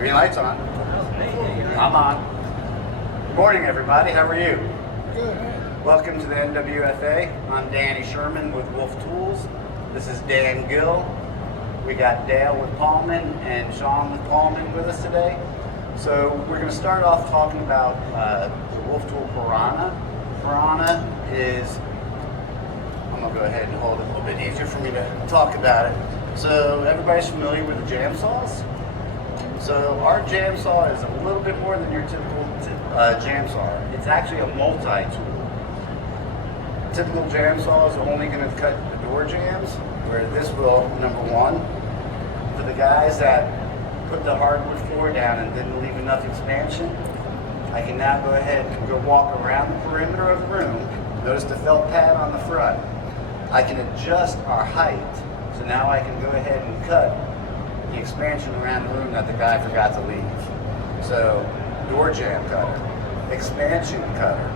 Green light's on. I'm on. Good morning, everybody. How are you? Good. Welcome to the NWFA. I'm Danny Sherman with Wolff Tools. This is Dan Gill. We got Dale with Paulman and Sean with Paulman with us today. So we're going to start off talking about the Wolff tool Piranha. Piranha is, I'm going to go ahead and hold it a little bit easier for me to talk about it. So everybody's familiar with the jam saws? So our jam saw is a little bit more than your typical jam saw. It's actually a multi-tool. Typical jam saw is only going to cut the door jams, where this will, number one, for the guys that put the hardwood floor down and didn't leave enough expansion, I can now go ahead and go walk around the perimeter of the room. Notice the felt pad on the front. I can adjust our height, so now I can go ahead and cut the expansion around the room that the guy forgot to leave. So, door jam cutter, expansion cutter.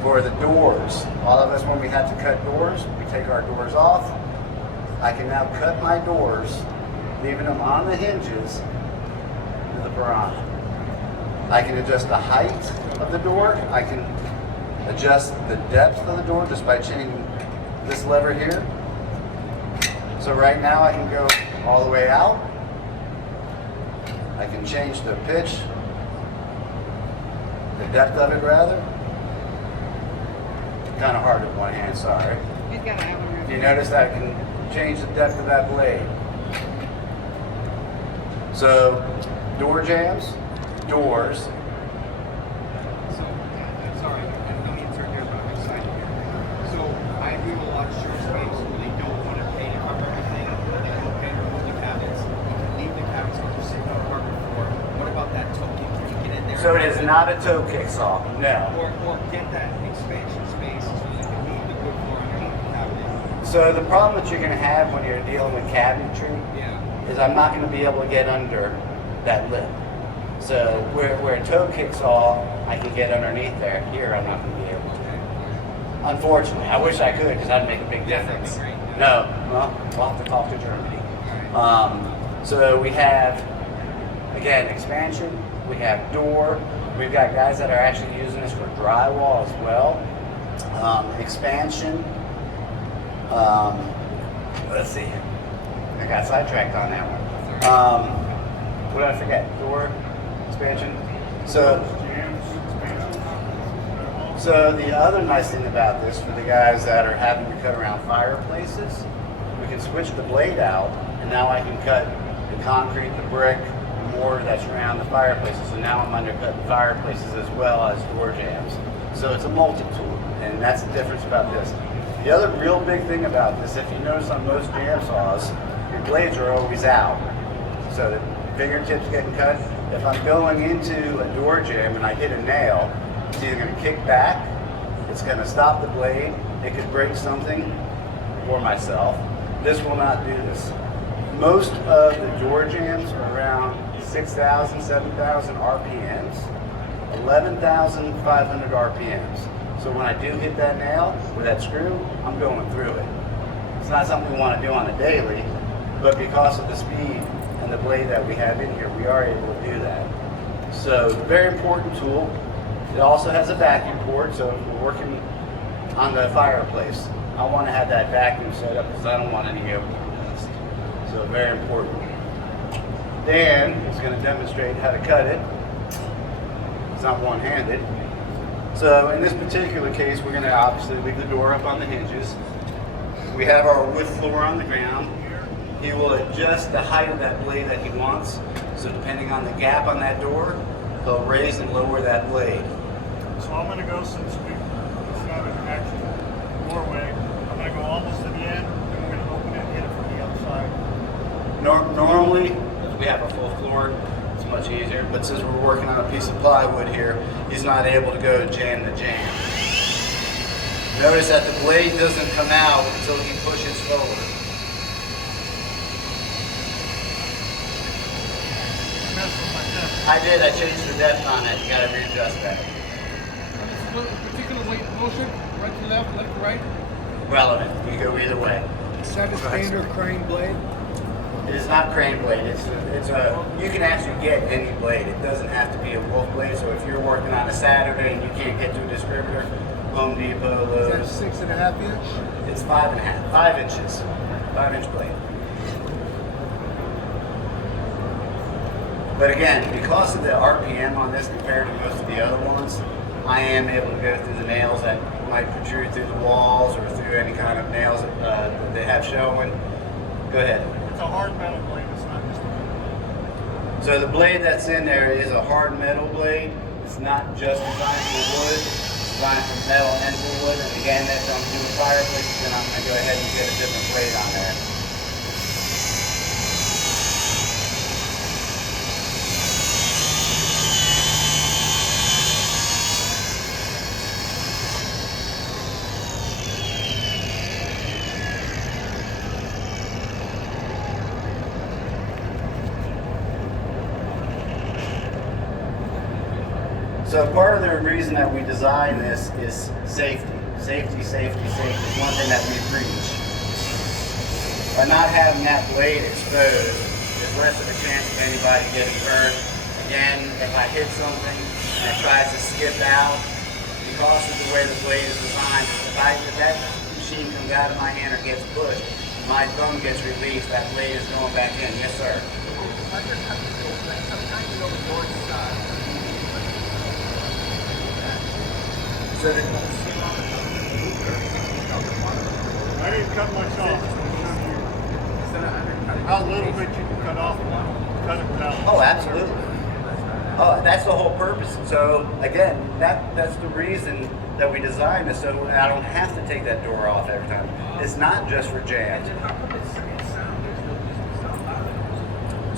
For the doors, all of us when we have to cut doors, we take our doors off. I can now cut my doors, leaving them on the hinges with the Piranha. I can adjust the height of the door. I can adjust the depth of the door just by changing this lever here. So right now I can go all the way out. I can change the pitch, the depth of it rather. Kind of hard with one hand, sorry. He's got that one right. You notice that I can change the depth of that blade. So, door jams, doors. So, sorry, I don't insert here, but I'm excited here. So, I agree with a lot of short space where they don't want to pay to cover everything. They don't pay to remove the cabinets. You can leave the cabinets on the same apartment floor. What about that toe kick? Can you get in there? So it is not a toe kick saw, no. Or get that expansion space so you can leave the wood floor underneath the cabinet. So the problem that you're going to have when you're dealing with cabinetry is I'm not going to be able to get under that lip. So where a toe kick saw, I can get underneath there. Here, I'm not going to be able to. Unfortunately, I wish I could because that'd make a big difference. No, well, we'll have to talk to Germany. So we have, again, expansion. We have door. We've got guys that are actually using this for drywall as well. Expansion. Let's see. I got sidetracked on that one. What did I forget? Door, expansion. So the other nice thing about this for the guys that are having to cut around fireplaces, we can switch the blade out, and now I can cut the concrete, the brick, the mortar that's around the fireplaces. So now I'm undercutting fireplaces as well as door jams. So it's a multi-tool, and that's the difference about this. The other real big thing about this, if you notice on most jam saws, your blades are always out. So the fingertips getting cut. If I'm going into a door jam and I hit a nail, it's either going to kick back, it's going to stop the blade, it could break something or myself. This will not do this. Most of the door jams are around 6,000, 7,000 RPMs, 11,500 RPMs. So when I do hit that nail with that screw, I'm going through it. It's not something we want to do on a daily, but because of the speed and the blade that we have in here, we are able to do that. So, very important tool. It also has a vacuum port, so if we're working on the fireplace, I want to have that vacuum set up because I don't want any air dust. So, very important. Dan is going to demonstrate how to cut it. It's not one-handed. So in this particular case, we're going to obviously leave the door up on the hinges. We have our wood floor on the ground. He will adjust the height of that blade that he wants. So depending on the gap on that door, he'll raise and lower that blade. So I'm going to go, since it's got an actual doorway, I'm going to go almost to the end, and we're going to open it and hit it from the outside. Normally, if we have a full floor, it's much easier. But since we're working on a piece of plywood here, he's not able to go jam to jam. Notice that the blade doesn't come out until he pushes forward. I did, I changed the depth on it. You gotta readjust that. Particular weight motion, right to left, left to right. Relevant, you go either way. Is that a standard crane blade? It is not crane blade. You can actually get any blade. It doesn't have to be a Wolff blade. So if you're working on a Saturday and you can't get to a distributor, Home Depot, Lowe's. Is that 6.5 inch? It's 5.5, 5 inches, 5-inch blade. But again, because of the RPM on this compared to most of the other ones, I am able to go through the nails that might protrude through the walls or through any kind of nails that they have showing. Go ahead. It's a hard metal blade. It's not just a So the blade that's in there is a hard metal blade. It's not just designed for wood. It's designed for metal and for wood. And again, if I'm doing fireplaces, then I'm going to go ahead and get a different blade on there. So part of the reason that we design this is safety. Safety, safety, safety is one thing that we preach. By not having that blade exposed, there's less of a chance of anybody getting hurt. Again, if I hit something and it tries to skip out, because of the way the blade is designed, if that machine comes out of my hand or gets pushed, my thumb gets released, that blade is going back in. Yes, sir. So I didn't cut much off. How little bit you can cut off, cut it without. oh, absolutely. Oh, that's the whole purpose. So again, that's the reason that we designed this, so I don't have to take that door off every time. It's not just for jams.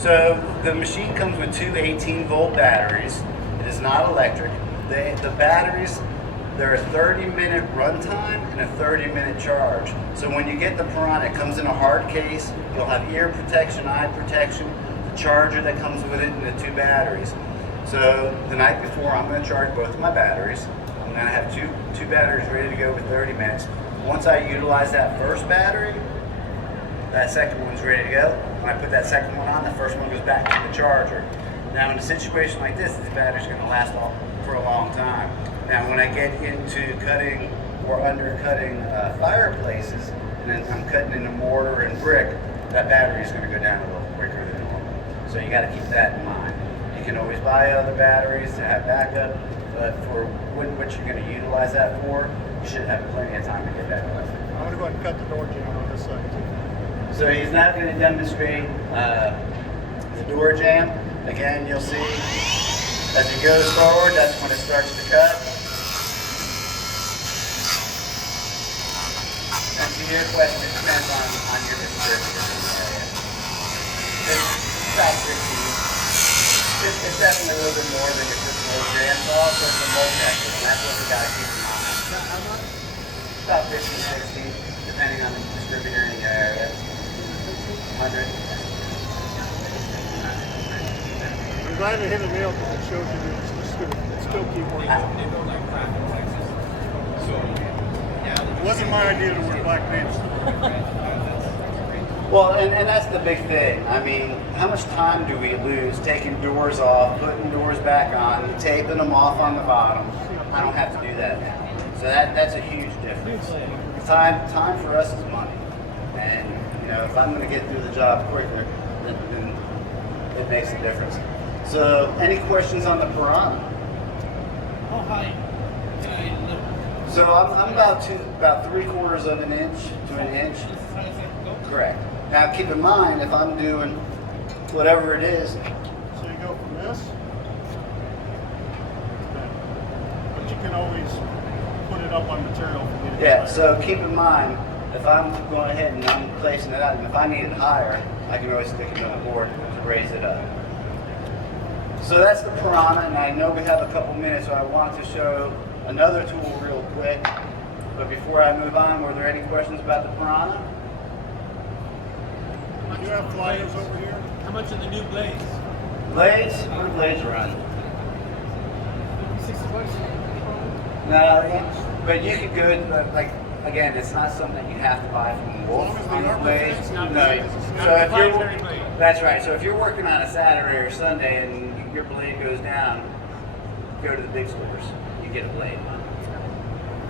So the machine comes with two 18-volt batteries. It is not electric. The batteries, they're a 30-minute runtime and a 30-minute charge. So when you get the Piranha, it comes in a hard case. You'll have ear protection, eye protection, the charger that comes with it, and the two batteries. So the night before, I'm going to charge both of my batteries. I'm going to have two batteries ready to go with 30 minutes. Once I utilize that first battery, that second one's ready to go. When I put that second one on, the first one goes back to the charger. Now in a situation like this battery's going to last for a long time. Now when I get into cutting or undercutting fireplaces, and then I'm cutting into mortar and brick, that battery is going to go down a little quicker than normal. So you got to keep that in mind. You can always buy other batteries to have backup, but for what you're going to utilize that for, you should have plenty of time to get that done. I'm going to go ahead and cut the door jamb on this side too. So he's now going to demonstrate the door jamb. Again, you'll see as he goes forward, that's when it starts to cut. And to your question, it depends on your distributor in the area. It's about 16. It's definitely a little bit more than your typical jam saw, so it's a multi-actor, and that's what we got to keep in mind. About 15, 16, depending on the distributor in your area. 100. I'm glad I hit a nail because it shows you that it's still keep working. They build like crap in Texas. So, yeah. It wasn't my idea to wear black pants. Well, and that's the big thing. I mean, how much time do we lose taking doors off, putting doors back on, taping them off on the bottom? I don't have to do that now. So that's a huge difference. Time for us is money. And, you know, if I'm going to get through the job quicker, then it makes a difference. So, any questions on the Piranha? How high? So I'm about 3/4 of an inch to an inch. Correct. Now keep in mind, if I'm doing whatever it is, So you go from this, but you can always put it up on material. if you need it yeah, higher. so keep in mind, if I'm going ahead and I'm placing it out, and if I need it higher, I can always stick it on the board to raise it up. So that's the Piranha, and I know we have a couple minutes, so I want to show another tool real quick. But before I move on, were there any questions about the Piranha? You have flyers over here? How much are the new blades? Blades? What do blades run? 60 bucks? No, but you could go, like, again, it's not something that you have to buy from Wolff As on long as the they blade. are It's not- No. it's not So a if you're, proprietary blade. that's right. So if you're working on a Saturday or Sunday and your blade goes down, go to the big stores. You get a blade.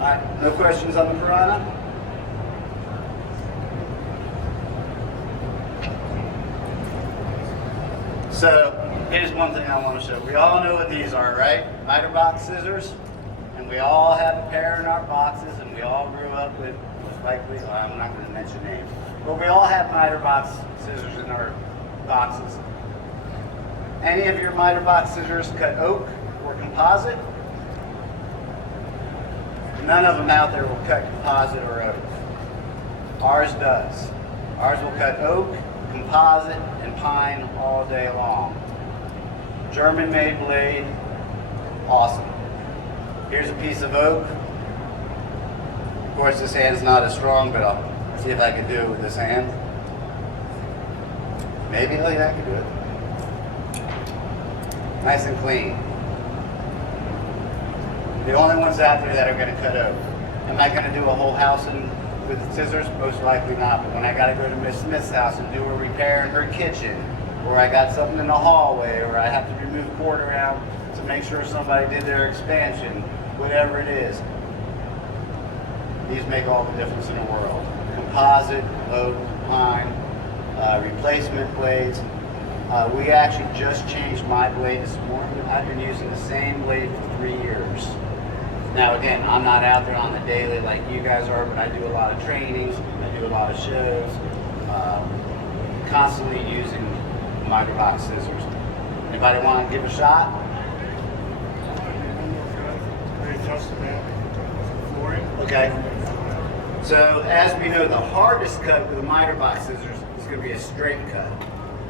All right. No questions on the Piranha? So here's one thing I want to show. We all know what these are, right? Miter box scissors. And we all have a pair in our boxes, and we all grew up with, most likely, well, I'm not going to mention names, but we all have miter box scissors in our boxes. Any of your miter box scissors cut oak or composite? None of them out there will cut composite or oak. Ours does. Ours will cut oak, composite, and pine all day long. German-made blade, awesome. Here's a piece of oak. Of course, this hand's not as strong, but I'll see if I can do it with this hand. Maybe, oh yeah, I can do it. Nice and clean. The only ones out there that are going to cut oak. Am I going to do a whole house with scissors? Most likely not. But when I got to go to Miss Smith's house and do a repair in her kitchen, or I got something in the hallway, or I have to remove cord around to make sure somebody did their expansion, whatever it is, these make all the difference in the world. Composite, oak, pine, replacement blades. We actually just changed my blade this morning. I've been using the same blade for 3 years. Now again, I'm not out there on the daily like you guys are, but I do a lot of trainings, I do a lot of shows, constantly using miter box scissors. Anybody want to give a shot? They adjusted that flooring. Okay. So as we know, the hardest cut with a miter box scissors is going to be a straight cut.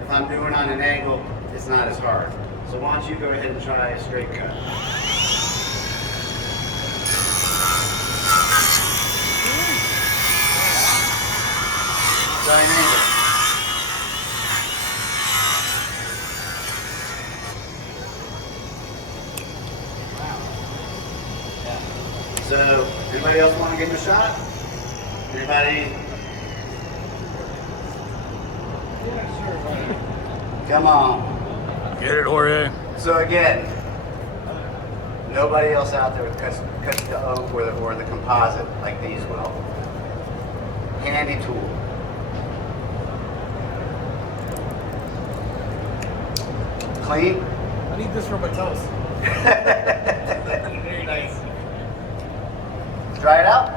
If I'm doing on an angle, it's not as hard. So why don't you go ahead and try a straight cut. Try an angle. So, anybody else want to give it a shot? Anybody? Come on. Get it, Jorge. So again, nobody else out there cuts the oak or the composite like these will. Handy tool. Clean. I need this for my toast. Very nice. Try it out.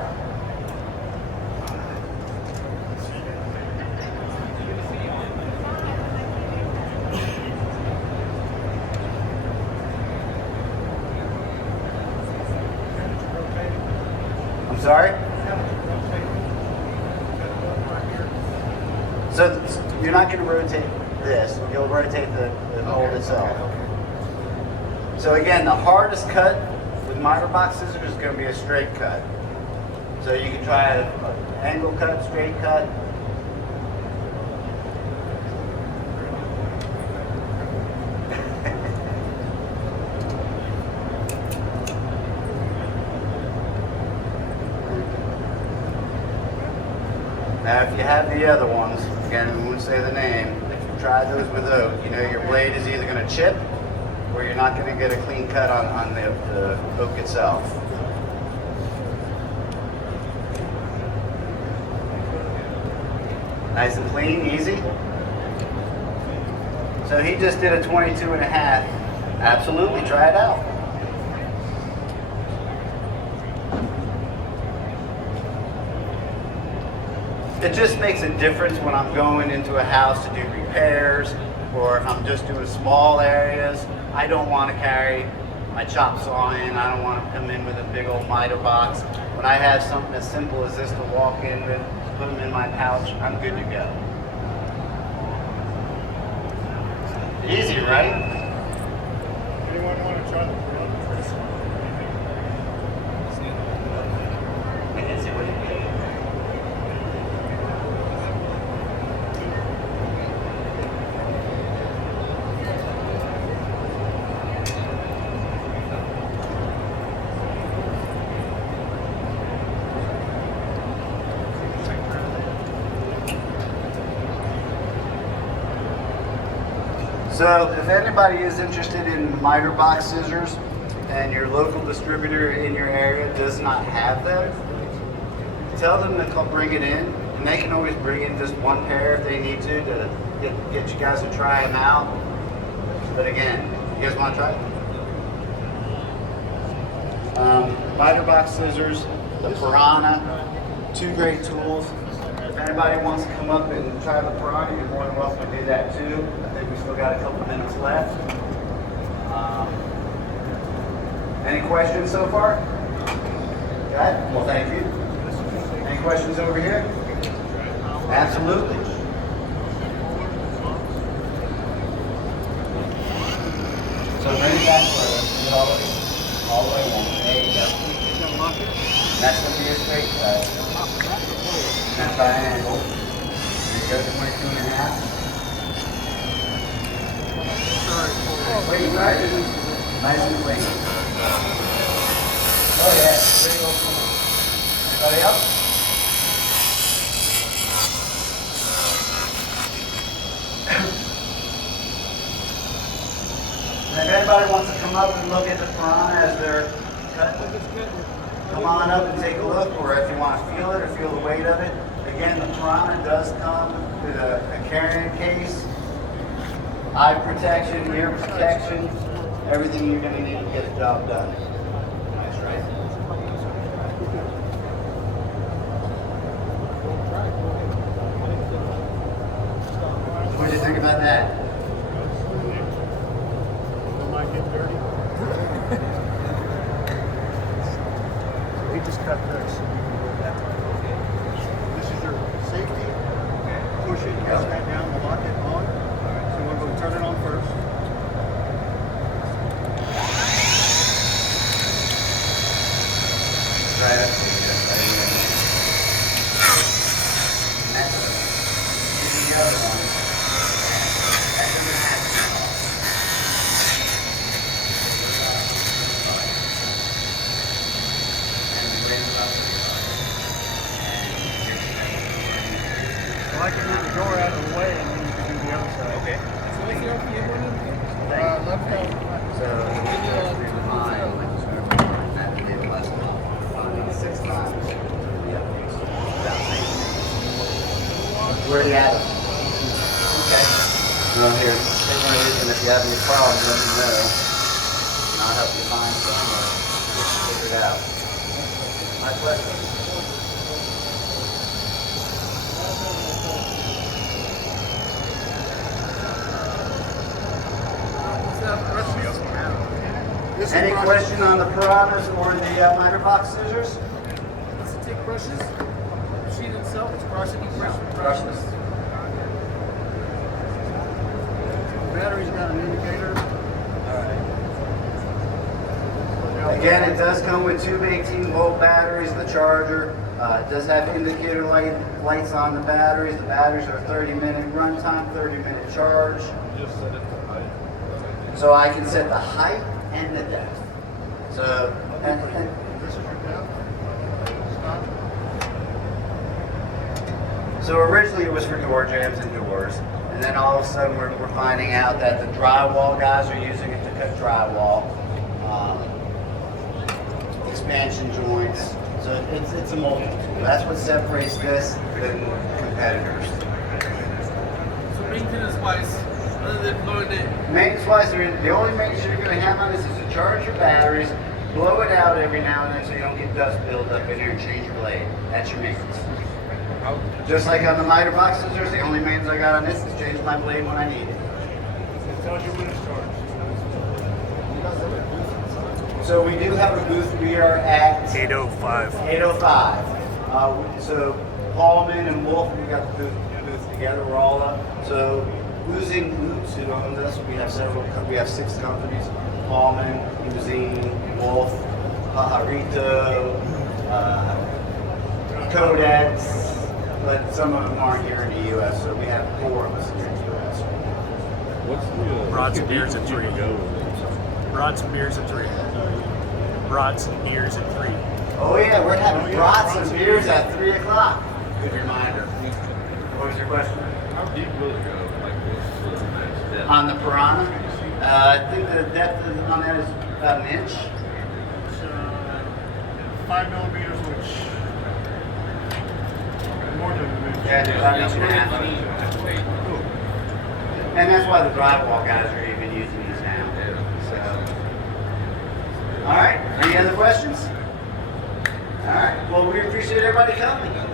I'm sorry? So you're not going to rotate this. You'll rotate the mold itself. So again, the hardest cut with miter box scissors is going to be a straight cut. So you can try an angle cut, straight cut. Now if you have the other ones, again, we won't say the name, if you try those with oak, you know your blade is either going to chip or you're not going to get a clean cut on the oak itself. Nice and clean, easy. So he just did a 22 and a half. Absolutely, try it out. It just makes a difference when I'm going into a house to do repairs, or if I'm just doing small areas. I don't want to carry my chop saw in. I don't want to come in with a big old miter box. When I have something as simple as this to walk in with, put them in my pouch, I'm good to go. Easy, right? Anyone want to try the grill? I can see what you mean. So if anybody is interested in miter box scissors and your local distributor in your area does not have them, tell them to come bring it in, and they can always bring in just one pair if they need to get you guys to try them out. But again, you guys want to try it? Miter box scissors, the Piranha, 2 great tools. If anybody wants to come up and try the Piranha, you're more than welcome to do that too. I think we still got a couple minutes left. Any questions so far? Okay, well thank you. Any questions over here? Absolutely. So bring it back further. All the way in. There you go. That's going to be a straight cut. Now triangle. And go to 22.5. Wait, right? Nice and clean. Oh yeah, pretty old one. Anybody else? And if anybody wants to come up and look at the Piranha as they're cutting, come on up and take a look, or if you want to feel it or feel the weight of it. Again, the Piranha does come with a carrying case, eye protection, ear protection, everything you're going to need to get the job done. Nice, right? What do you think about that? Don't mind getting dirty. We just cut this. This is your safety. Push it, press that down, lock it on. So we're going to turn it on first. Right up to you. Next, using the other one. Well, I can move the door out of the way and then you can do the other side. Okay. So what's your RPM on it? Left hand. So, that would be the less than 6 times. Where are you at? Okay. Well, here, take one of these, and if you have any problems, let me know. And I'll help you find some or figure it out. My pleasure. Any question on the Piranhas or the miter box scissors? Does it take brushes? The machine itself, it's brushing, you brush Brushless. The battery's got an indicator. Again, it does come with 2 18-volt batteries, the charger. It does have indicator lights on the batteries. The batteries are 30-minute runtime, 30-minute charge. Just set it to height. So I can set the height and the depth. So, This is your depth. Stop. so originally it was for door jambs and doors, and then all of a sudden we're finding out that the drywall guys are using it to cut drywall, expansion joints. So it's a multi-tool. That's what separates this than competitors. So maintenance-wise, other than blowing it, Maintenance-wise, the only maintenance you're going to have on this is to charge your batteries, blow it out every now and then so you don't get dust buildup in here, and change your blade. That's your maintenance. Just like on the miter box scissors, the only maintenance I got on this is change my blade when I need it. It tells you when it starts. So we do have a booth. We are at 805. 805. So Paulman and Wolff, we got the booth together. We're all up. So Oozing Boots, who owns us, we have 6 companies. Paulman, Oozing, Wolff, Pajarito, Codex, but some of them aren't here in the U.S., so we have 4 of us here in the U.S. What's the Rods and beers at 3. go? Rods and beers at 3. Rods and beers at 3. Oh yeah, we're having brats and beers at 3 o'clock. Good reminder. What was your question? How deep will it go? Like what's the next step? On the Piranha, I think the depth on that is about an inch. It's 5 millimeters, which more than an inch. Yeah, about an inch and a half. And that's why the drywall guys are even using these now. So, all right. Any other questions? All right. Well, we appreciate everybody coming.